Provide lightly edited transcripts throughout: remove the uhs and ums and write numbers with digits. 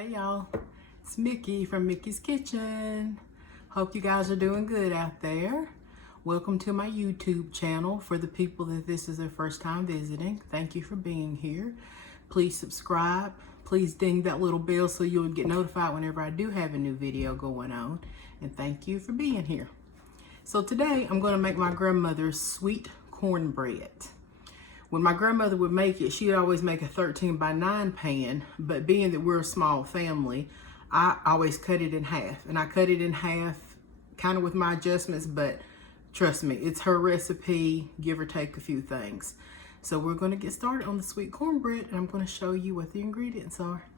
Hey y'all, it's Mickey from Mickey's Kitchen. Hope you guys are doing good out there. Welcome to my YouTube channel. For the people that this is their first time visiting, thank you for being here. Please subscribe. Please ding that little bell so you'll get notified whenever I do have a new video going on. And thank you for being here. So today I'm going to make my grandmother's sweet cornbread. When my grandmother would make it, she would always make a 13 by 9 pan, but being that we're a small family, I always cut it in half. And I cut it in half kind of with my adjustments, but trust me, it's her recipe, give or take a few things. So we're going to get started on the sweet cornbread, and I'm going to show you what the ingredients are.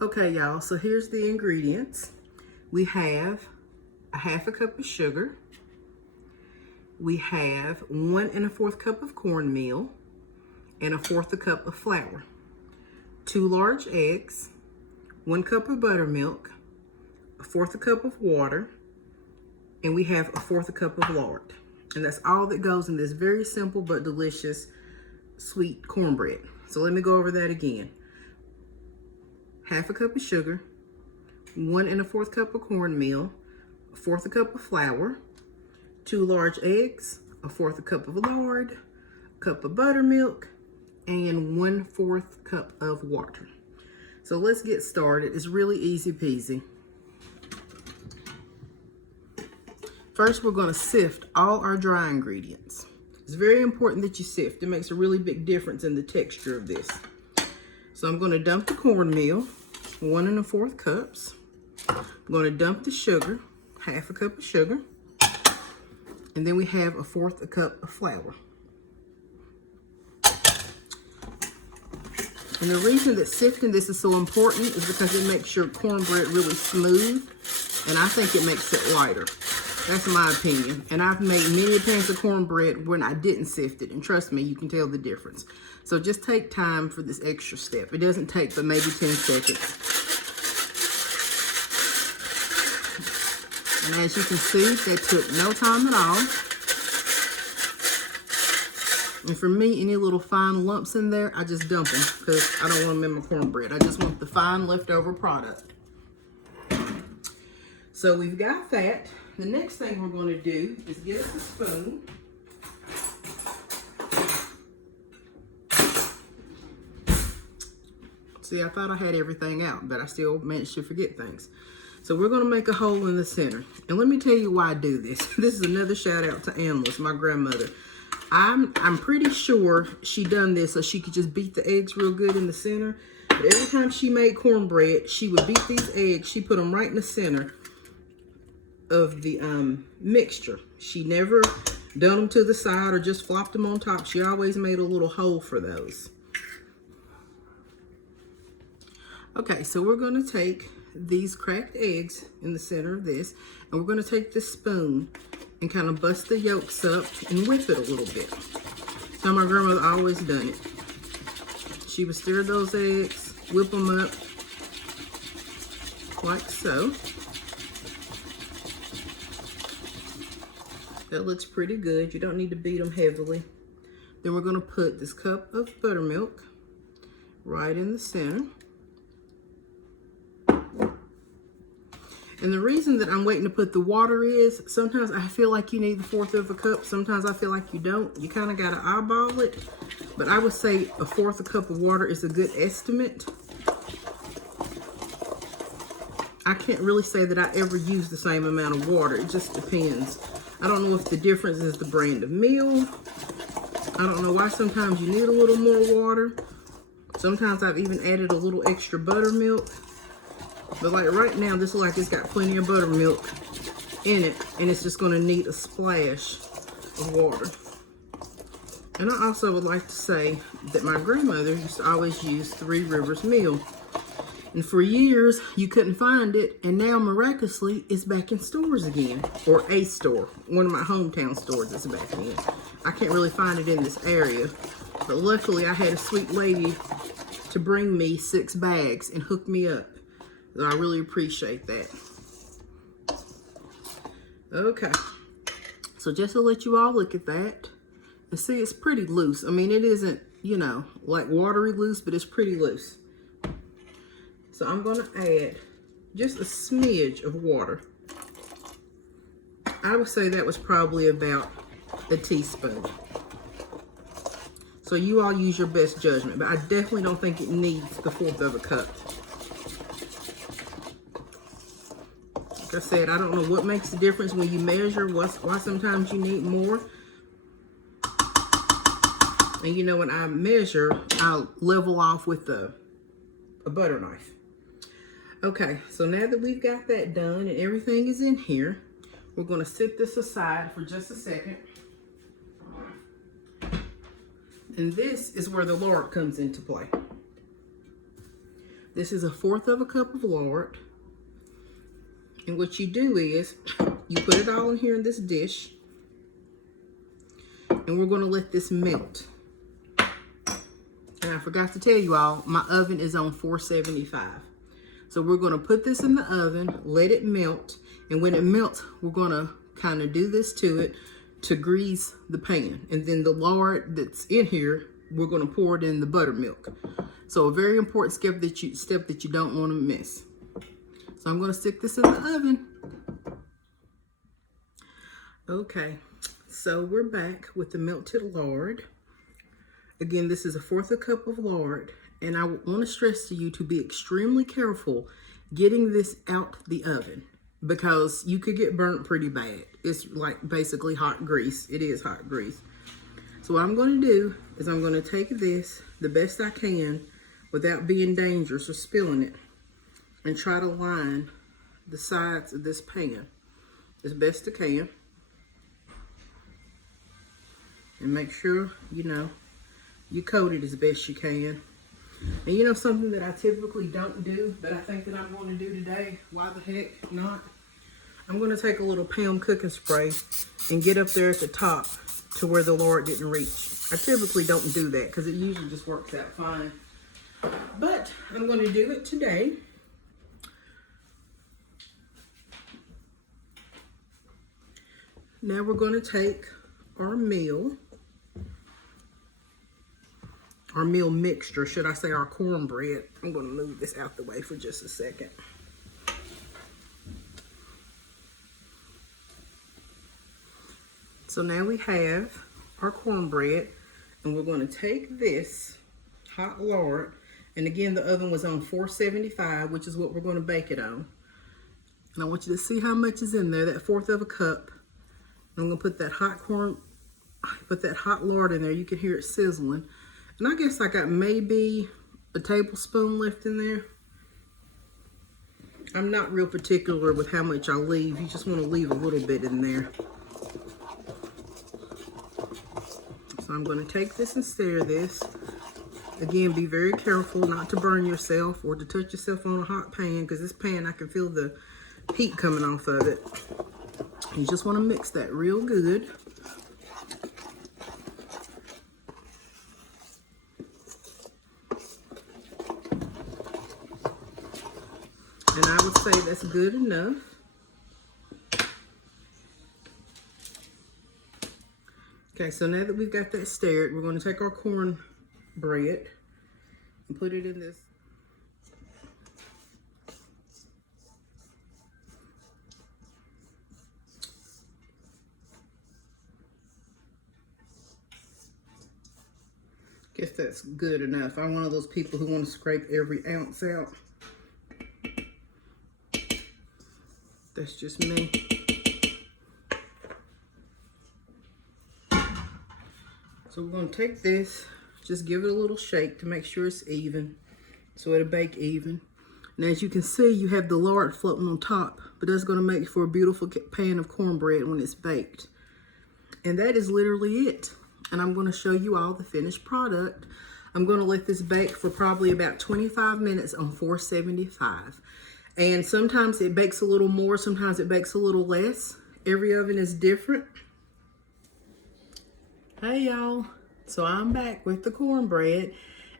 Okay, y'all, so here's the ingredients. We have a ½ cup of sugar. We have 1 1/4 cup of cornmeal and 1/4 cup of flour, 2 large eggs, 1 cup of buttermilk, 1/4 cup of water, and we have 1/4 cup of lard. And that's all that goes in this very simple but delicious sweet cornbread. So let me go over that again. ½ cup of sugar, 1 1/4 cup of cornmeal, 1/4 cup of flour, 2 large eggs, 1/4 cup of lard, cup of buttermilk, and 1/4 cup of water. So let's get started. It's really easy peasy. First, we're going to sift all our dry ingredients. It's very important that you sift. It makes a really big difference in the texture of this. So I'm going to dump the cornmeal, 1 1/4 cups. I'm going to dump the sugar, ½ cup of sugar. And then we have 1/4 cup of flour. And the reason that sifting this is so important is because it makes your cornbread really smooth, and I think it makes it lighter. That's my opinion. And I've made many pans of cornbread when I didn't sift it, and trust me, you can tell the difference. So just take time for this extra step. It doesn't take but maybe 10 seconds. And as you can see, that took no time at all. And for me, any little fine lumps in there, I just dump them because I don't want them in my cornbread. I just want the fine leftover product. So we've got that. The next thing we're going to do is get us a spoon. See, I thought I had everything out, but I still managed to forget things. So we're going to make a hole in the center. And let me tell you why I do this. This is another shout out to Animals, my grandmother. I'm pretty sure she done this so she could just beat the eggs real good in the center. But every time she made cornbread, she would beat these eggs. She put them right in the center of the mixture. She never done them to the side or just flopped them on top. She always made a little hole for those. Okay, so we're going to take these cracked eggs in the center of this, and we're going to take this spoon and kind of bust the yolks up and whip it a little bit. So my grandmother always done it. She would stir those eggs, whip them up like so. That looks pretty good. You don't need to beat them heavily. Then we're going to put this cup of buttermilk right in the center. And the reason that I'm waiting to put the water is sometimes I feel like you need the 1/4 cup. Sometimes I feel like you don't. You kind of got to eyeball it. But I would say 1/4 cup of water is a good estimate. I can't really say that I ever use the same amount of water. It just depends. I don't know if the difference is the brand of meal. I don't know why sometimes you need a little more water. Sometimes I've even added a little extra buttermilk. But like right now, this looks like it's got plenty of buttermilk in it, and it's just going to need a splash of water. And I also would like to say that my grandmother used to always use 3 Rivers meal. And for years, you couldn't find it, and now miraculously, it's back in stores again. Or a store. One of my hometown stores is back in. I can't really find it in this area. But luckily, I had a sweet lady to bring me 6 bags and hook me up. So I really appreciate that. Okay. So just to let you all look at that. And see, it's pretty loose. I mean, it isn't, you know, like watery loose, but it's pretty loose. So I'm going to add just a smidge of water. I would say that was probably about a teaspoon. So you all use your best judgment, but I definitely don't think it needs the 1/4 of a cup. Like I said, I don't know what makes the difference when you measure, why sometimes you need more. And you know, when I measure, I'll level off with a butter knife. Okay, so now that we've got that done and everything is in here, we're going to set this aside for just a second. And this is where the lard comes into play. This is a 1/4 of a cup of lard. And what you do is, you put it all in here in this dish. And we're going to let this melt. And I forgot to tell you all, my oven is on 475. So we're going to put this in the oven, let it melt. And when it melts, we're going to kind of do this to it to grease the pan. And then the lard that's in here, we're going to pour it in the buttermilk. So a very important step that you don't want to miss. So I'm going to stick this in the oven. Okay, so we're back with the melted lard. Again, this is a 1/4 a cup of lard. And I want to stress to you to be extremely careful getting this out the oven, because you could get burnt pretty bad. It's like basically hot grease. It is hot grease. So what I'm going to do is I'm going to take this the best I can without being dangerous or spilling it, and try to line the sides of this pan as best I can. And make sure, you know, you coat it as best you can. And you know something that I typically don't do, but I think that I'm going to do today? Why the heck not? I'm going to take a little Pam cooking spray and get up there at the top to where the lard didn't reach. I typically don't do that because it usually just works out fine. But I'm going to do it today. Now we're going to take our meal mixture, should I say our cornbread. I'm going to move this out the way for just a second. So now we have our cornbread, and we're going to take this hot lard, and again the oven was on 475, which is what we're going to bake it on. And I want you to see how much is in there, that 1/4 of a cup. I'm going to put that hot lard in there. You can hear it sizzling. And I guess I got maybe a tablespoon left in there. I'm not real particular with how much I leave. You just want to leave a little bit in there. So I'm going to take this and stir this. Again, be very careful not to burn yourself or to touch yourself on a hot pan, because this pan, I can feel the heat coming off of it. You just want to mix that real good. And I would say that's good enough. Okay, so now that we've got that stirred, we're going to take our cornbread and put it in this. Guess that's good enough. I'm one of those people who want to scrape every ounce out. That's just me. So we're going to take this, just give it a little shake to make sure it's even, so it'll bake even. And as you can see, you have the lard floating on top, but that's going to make for a beautiful pan of cornbread when it's baked. And that is literally it. And I'm going to show you all the finished product. I'm going to let this bake for probably about 25 minutes on 475. And sometimes it bakes a little more, sometimes it bakes a little less. Every oven is different. Hey y'all, so I'm back with the cornbread.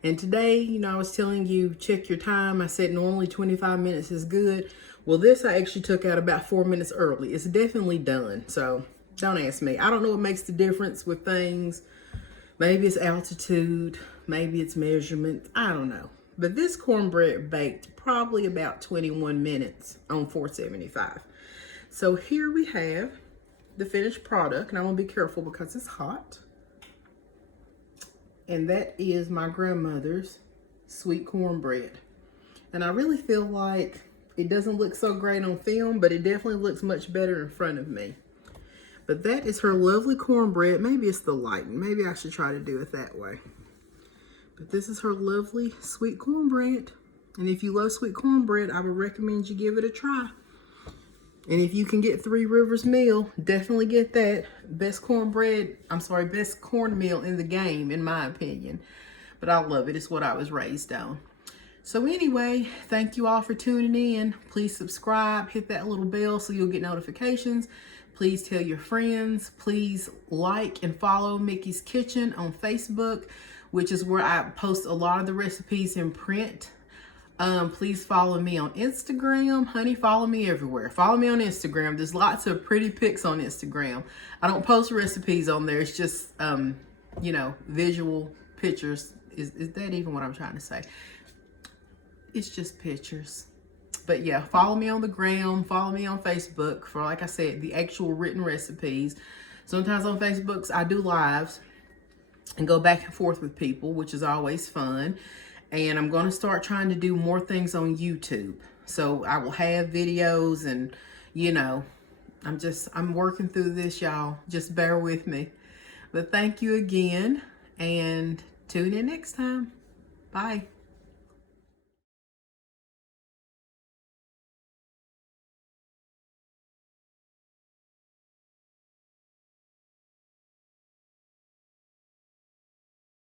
And today, you know, I was telling you, check your time. I said normally 25 minutes is good. Well, this I actually took out about 4 minutes early. It's definitely done, so don't ask me. I don't know what makes the difference with things. Maybe it's altitude, maybe it's measurement, I don't know. But this cornbread baked probably about 21 minutes on 475. So here we have the finished product, and I'm gonna be careful because it's hot. And that is my grandmother's sweet cornbread. And I really feel like it doesn't look so great on film, but it definitely looks much better in front of me. But that is her lovely cornbread. Maybe it's the lighting. Maybe I should try to do it that way. But this is her lovely sweet cornbread. And if you love sweet cornbread, I would recommend you give it a try. And if you can get Three Rivers meal, definitely get that. Best cornmeal in the game, in my opinion. But I love it. It's what I was raised on. So anyway, thank you all for tuning in. Please subscribe, hit that little bell so you'll get notifications. Please tell your friends. Please like and follow Mickey's Kitchen on Facebook, which is where I post a lot of the recipes in print. Please follow me on Instagram. Honey, follow me everywhere. Follow me on Instagram. There's lots of pretty pics on Instagram. I don't post recipes on there. It's just, you know, visual pictures. Is that even what I'm trying to say? It's just pictures. But yeah, follow me on the gram. Follow me on Facebook for, like I said, the actual written recipes. Sometimes on Facebooks, I do lives and go back and forth with people, which is always fun. And I'm going to start trying to do more things on YouTube. So I will have videos and, you know, I'm working through this, y'all. Just bear with me. But thank you again and tune in next time. Bye.